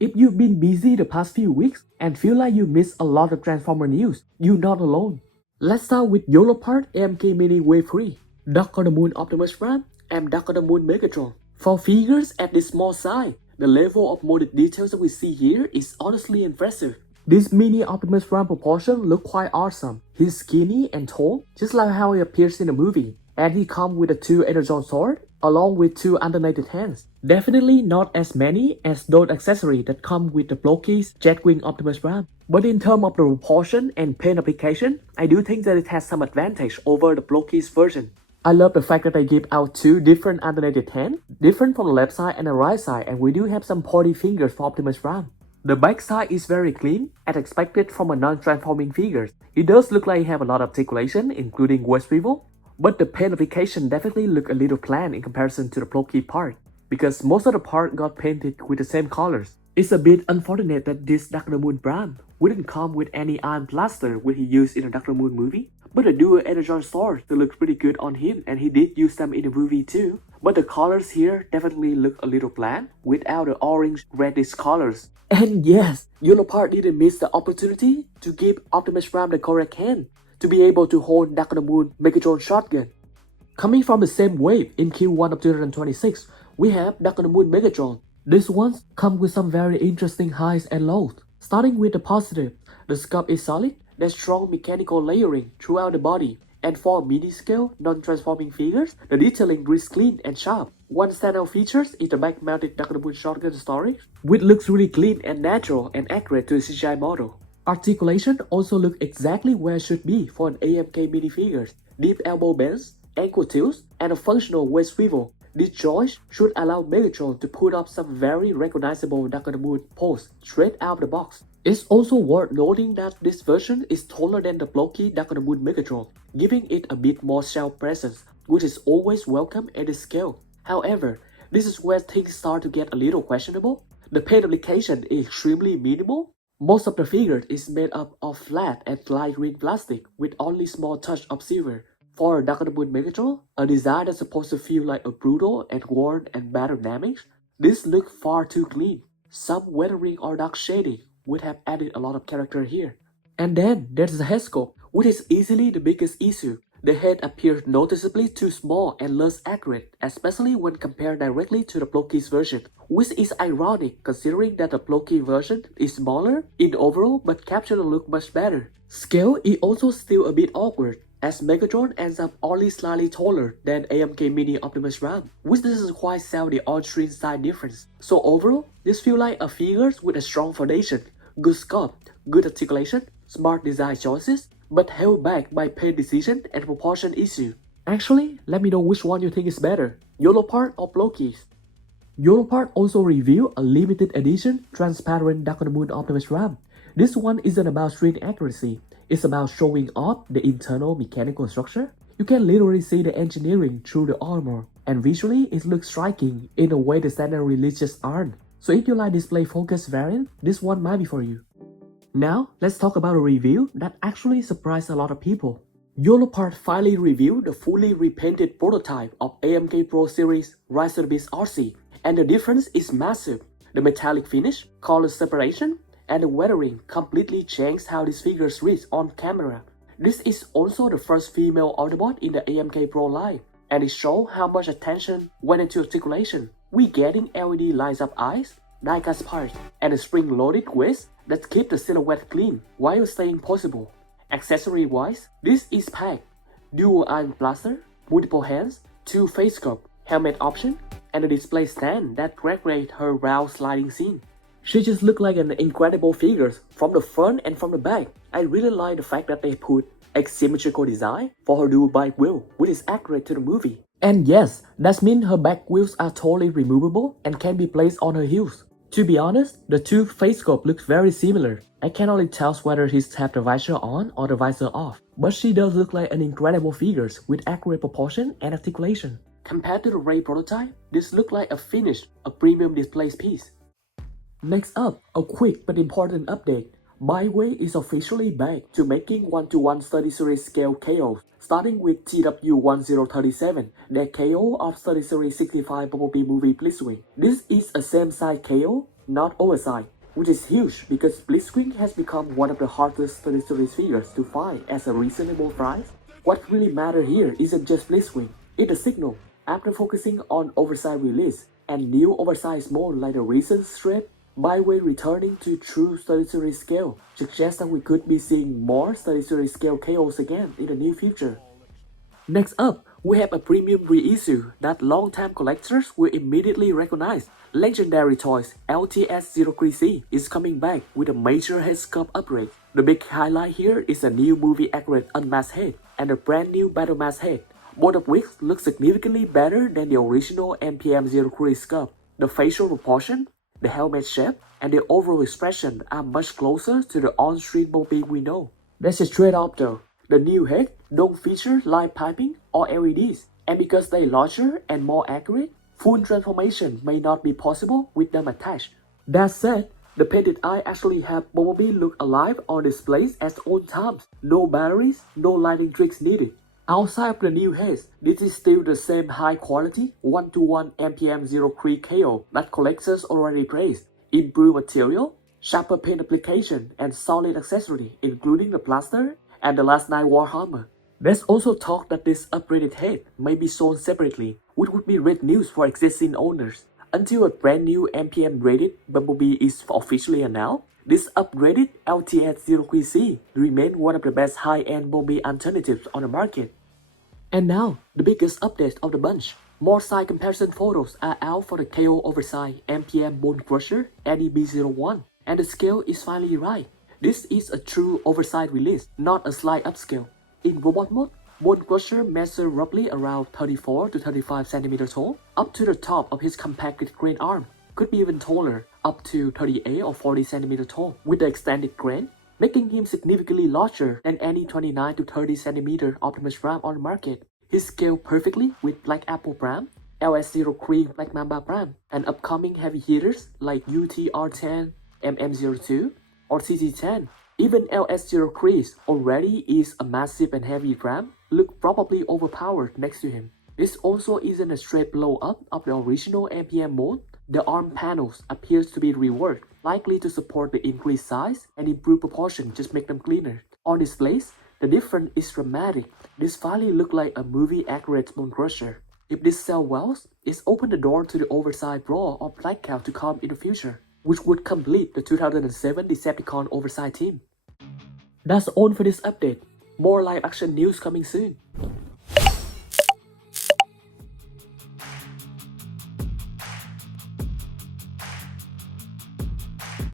If you've been busy the past few weeks and feel like you missed a lot of Transformer news, you're not alone. Let's start with YoloPark AMK Mini Wave 3, Dark on the Moon Optimus Prime, and Dark on the Moon Megatron. For figures at this small size, the level of molded details that we see here is honestly impressive. This mini Optimus Prime proportion look quite awesome. He's skinny and tall, just like how he appears in the movie. And he comes with a 2 Energon sword, along with 2 alternated hands. Definitely not as many as those accessories that come with the Blokees Jetwing Optimus Prime. But in terms of the proportion and paint application, I do think that it has some advantage over the Blokees version. I love the fact that they give out 2 different alternated hands, different from the left side and the right side, and we do have some pointy fingers for Optimus Prime. The back side is very clean, as expected from a non-transforming figure. It does look like it have a lot of articulation, including waist swivel, but the paint application definitely look a little bland in comparison to the Blokees part, because most of the part got painted with the same colors. It's a bit unfortunate that this Dark on the Moon Prime wouldn't come with any iron blaster which he used in the Dark on the Moon movie, but the dual Energon sword still looks pretty good on him, and he did use them in the movie too. But the colors here definitely look a little bland without the orange reddish colors. And yes, YoloPark didn't miss the opportunity to give Optimus Prime the correct hand to be able to hold Dark on the Moon Megatron shotgun. Coming from the same wave in Q1 of 2026, we have Dark on the Moon Megatron. This one comes with some very interesting highs and lows. Starting with the positive, the sculpt is solid, there's strong mechanical layering throughout the body, and for mini-scale, non-transforming figures, the detailing is clean and sharp. One standout feature is the back-mounted Dark on the Moon shotgun storage, which looks really clean and natural and accurate to the CGI model. Articulation also looks exactly where it should be for an AMK minifigures. Deep elbow bends, ankle tilts, and a functional waist swivel. This choice should allow Megatron to put up some very recognizable Dark on the Moon pose straight out of the box. It's also worth noting that this version is taller than the Blokees Dark on the Moon Megatron, giving it a bit more shelf presence, which is always welcome at this scale. However, this is where things start to get a little questionable. The paint application is extremely minimal. Most of the figure is made up of flat and light green plastic with only small touch of silver. For Dark on the Moon Megatron, a design that's supposed to feel like a brutal and worn and battered damage, this looks far too clean. Some weathering or dark shading would have added a lot of character here. And then there's the head sculpt, which is easily the biggest issue. The head appears noticeably too small and less accurate, especially when compared directly to the Blokees version, which is ironic considering that the Blokees version is smaller in overall but capture the look much better. Scale is also still a bit awkward, as Megatron ends up only slightly taller than AMK Mini Optimus Prime, which doesn't quite sell the on-screen size difference. So overall, this feels like a figure with a strong foundation, good sculpt, good articulation, smart design choices, but held back by paint decision and proportion issue. Actually, let me know which one you think is better, YoloPark or Blokees. YoloPark also revealed a limited edition transparent Dark on the Moon Optimus Prime. This one isn't about screen accuracy, it's about showing off the internal mechanical structure. You can literally see the engineering through the armor, and visually it looks striking in a way the standard release just aren't. So if you like display focused variant, this one might be for you. Now, let's talk about a review that actually surprised a lot of people. YoloPark finally revealed the fully repainted prototype of AMK Pro Series Arcee, and the difference is massive. The metallic finish, color separation, and the weathering completely changed how these figures read on camera. This is also the first female Autobot in the AMK Pro line, and it shows how much attention went into articulation. We getting LED lights up eyes, die-cast parts, and a spring-loaded waist that keep the silhouette clean while staying possible. Accessory-wise, this is packed. Dual iron blaster, multiple hands, 2 face sculpt, helmet option, and a display stand that recreates her round sliding scene. She just looked like an incredible figure from the front and from the back. I really like the fact that they put asymmetrical design for her dual bike wheel, which is accurate to the movie. And yes, that means her back wheels are totally removable and can be placed on her heels. To be honest, the 2 face sculpt looks very similar. I can't only tell whether he's have the visor on or the visor off, but she does look like an incredible figure with accurate proportion and articulation. Compared to the Ray prototype, this looks like a premium display piece. Next up, a quick but important update. Baiwei is officially back to making 1-to-1 30 series scale KOs, starting with TW1037, the KO of 30 series 65 Bumblebee movie Blitzwing. This is a same size KO not oversized, which is huge because Blitzwing has become one of the hardest 30 series figures to find at a reasonable price. What really matters here isn't just Blitzwing, it's a signal. After focusing on oversized release and new oversized mode like the recent strip, Baiwei returning to true 30 series scale suggests that we could be seeing more 30 series scale KOs again in the near future. Next up, we have a premium reissue that long-time collectors will immediately recognize. Legendary Toys LTS-03C is coming back with a major head sculpt upgrade. The big highlight here is a new movie-accurate unmasked head and a brand new battle mask head, both of which look significantly better than the original NPM-03 sculpt. The facial proportion, the helmet shape, and the overall expression are much closer to the on-screen Bumblebee we know. That's just straight up though. The new head don't feature light piping or LEDs, and because they're larger and more accurate, full transformation may not be possible with them attached. That said, the painted eye actually have Bumblebee look alive on displays at all times. No batteries, no lighting tricks needed. Outside of the new heads, this is still the same high quality 1-to-1 NPM-03 KO that collectors already praised. Improved material, sharper paint application, and solid accessory including the plaster and the last night Warhammer. There's also talk that this upgraded head may be sold separately, which would be great news for existing owners. Until a brand new NPM rated Bumblebee is officially announced, this upgraded LTS-03C remains one of the best high-end Bumblebee alternatives on the market. And now, the biggest update of the bunch. More side comparison photos are out for the KO Oversized NPM Bonecrusher NEB-01, and the scale is finally right. This is a true oversized release, not a slight upscale. In robot mode, Bonecrusher measures roughly around 34 to 35 cm tall, up to the top of his compacted crane arm. Could be even taller, up to 38 or 40 cm tall, with the extended crane, making him significantly larger than any 29 to 30 cm Optimus Prime on the market. He scaled perfectly with Black Apple Prime, LS03 Black Mamba Prime, and upcoming heavy hitters like UTR10, MM02, or CT10. Even LS03 already is a massive and heavy Prime, look probably overpowered next to him. This also isn't a straight blow up of the original NPM mode. The arm panels appears to be reworked, likely to support the increased size and improved proportion, just make them cleaner. On displays, the difference is dramatic. This finally looks like a movie-accurate Bonecrusher. If this sells well, it's opened the door to the oversized Brawl or Black Cow to come in the future, which would complete the 2007 Decepticon oversized team. That's all for this update. More live action news coming soon.